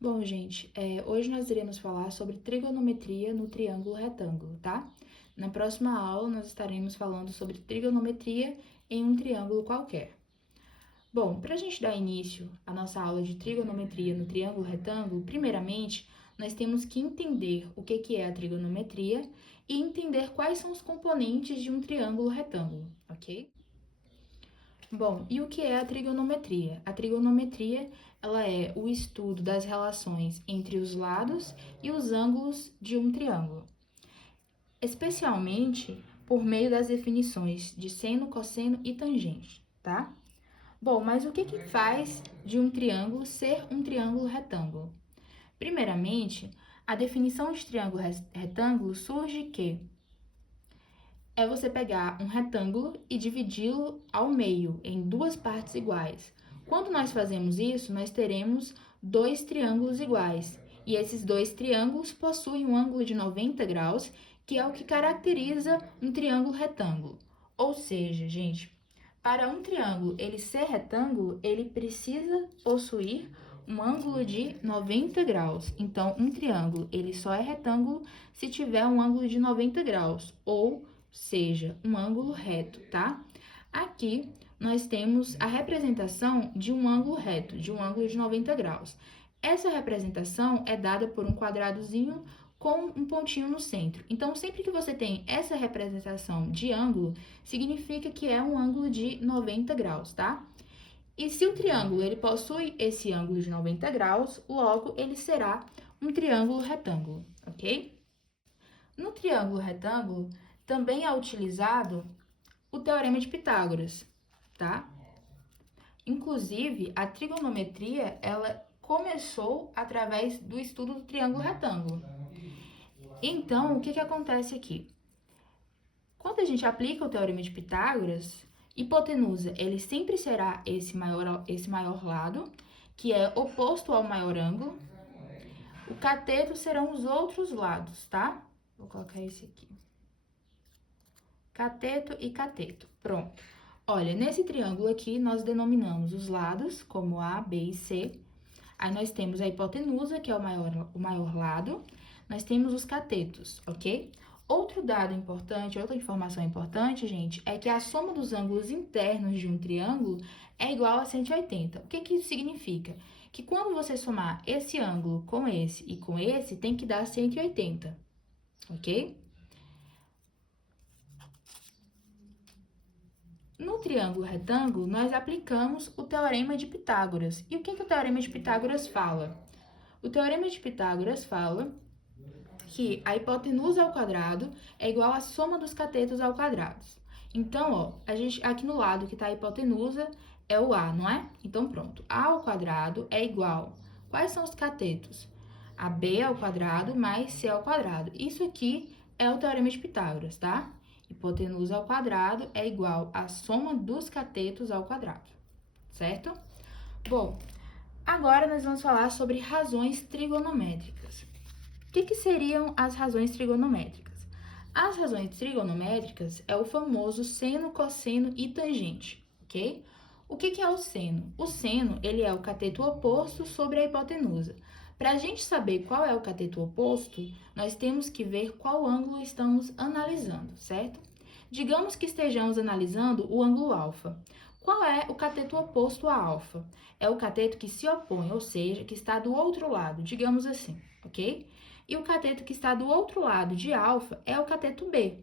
Bom, gente, hoje nós iremos falar sobre trigonometria no triângulo retângulo, tá? Na próxima aula, nós estaremos falando sobre trigonometria em um triângulo qualquer. Bom, para a gente dar início à nossa aula de trigonometria no triângulo retângulo, primeiramente, nós temos que entender o que é a trigonometria e entender quais são os componentes de um triângulo retângulo, ok? Bom, e o que é a trigonometria? A trigonometria, ela é o estudo das relações entre os lados e os ângulos de um triângulo, especialmente por meio das definições de seno, cosseno e tangente, tá? Bom, mas o que faz de um triângulo ser um triângulo retângulo? Primeiramente, a definição de triângulo retângulo surge que é você pegar um retângulo e dividi-lo ao meio, em duas partes iguais. Quando nós fazemos isso, nós teremos dois triângulos iguais. E esses dois triângulos possuem um ângulo de 90 graus, que é o que caracteriza um triângulo retângulo. Ou seja, gente, para um triângulo ele ser retângulo, ele precisa possuir um ângulo de 90 graus. Então, um triângulo ele só é retângulo se tiver um ângulo de 90 graus, ou seja, um ângulo reto, tá? Aqui nós temos a representação de um ângulo reto, de um ângulo de 90 graus. Essa representação é dada por um quadradozinho com um pontinho no centro. Então, sempre que você tem essa representação de ângulo, significa que é um ângulo de 90 graus, tá? E se o triângulo ele possui esse ângulo de 90 graus, logo ele será um triângulo retângulo, ok? No triângulo retângulo, também é utilizado o teorema de Pitágoras, tá? Inclusive, a trigonometria, ela começou através do estudo do triângulo retângulo. Então, o que acontece aqui? Quando a gente aplica o teorema de Pitágoras, hipotenusa, ele sempre será esse maior lado, que é oposto ao maior ângulo. O cateto serão os outros lados, tá? Vou colocar esse aqui. Cateto e cateto. Pronto. Olha, nesse triângulo aqui, nós denominamos os lados como A, B e C. Aí nós temos a hipotenusa, que é o maior lado. Nós temos os catetos, ok? Outro dado importante, outra informação importante, gente, é que a soma dos ângulos internos de um triângulo é igual a 180. O que isso significa? Que quando você somar esse ângulo com esse e com esse, tem que dar 180, ok? No triângulo retângulo, nós aplicamos o teorema de Pitágoras. E o que o teorema de Pitágoras fala? O teorema de Pitágoras fala que a hipotenusa ao quadrado é igual à soma dos catetos ao quadrado. Então, ó, a gente aqui no lado que está a hipotenusa é o A, não é? Então, pronto. A ao quadrado é igual. Quais são os catetos? A B ao quadrado mais C ao quadrado. Isso aqui é o teorema de Pitágoras, tá? Hipotenusa ao quadrado é igual à soma dos catetos ao quadrado, certo? Bom, agora nós vamos falar sobre razões trigonométricas. O que seriam as razões trigonométricas? As razões trigonométricas é o famoso seno, cosseno e tangente, ok? O que é o seno? O seno, ele é o cateto oposto sobre a hipotenusa. Para a gente saber qual é o cateto oposto, nós temos que ver qual ângulo estamos analisando, certo? Digamos que estejamos analisando o ângulo alfa. Qual é o cateto oposto a alfa? É o cateto que se opõe, ou seja, que está do outro lado, digamos assim, ok? E o cateto que está do outro lado de alfa é o cateto B.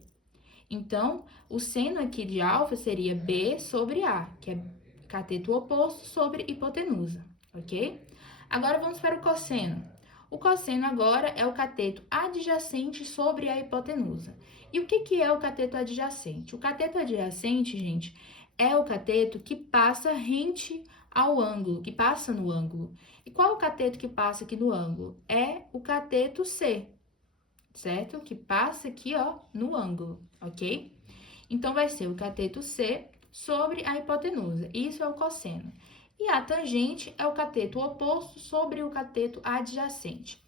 Então, o seno aqui de alfa seria B sobre A, que é cateto oposto sobre hipotenusa, ok? Agora vamos para o cosseno. O cosseno agora é o cateto adjacente sobre a hipotenusa. E o que é o cateto adjacente? O cateto adjacente, gente, é o cateto que passa rente ao ângulo, que passa no ângulo. E qual é o cateto que passa aqui no ângulo? É o cateto C, certo? Que passa aqui, ó, no ângulo, ok? Então, vai ser o cateto C sobre a hipotenusa. Isso é o cosseno. E a tangente é o cateto oposto sobre o cateto adjacente.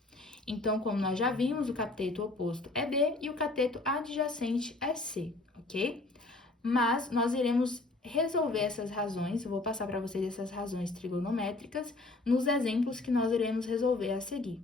Então, como nós já vimos, o cateto oposto é B e o cateto adjacente é C, ok? Mas nós iremos resolver essas razões, eu vou passar para vocês essas razões trigonométricas nos exemplos que nós iremos resolver a seguir.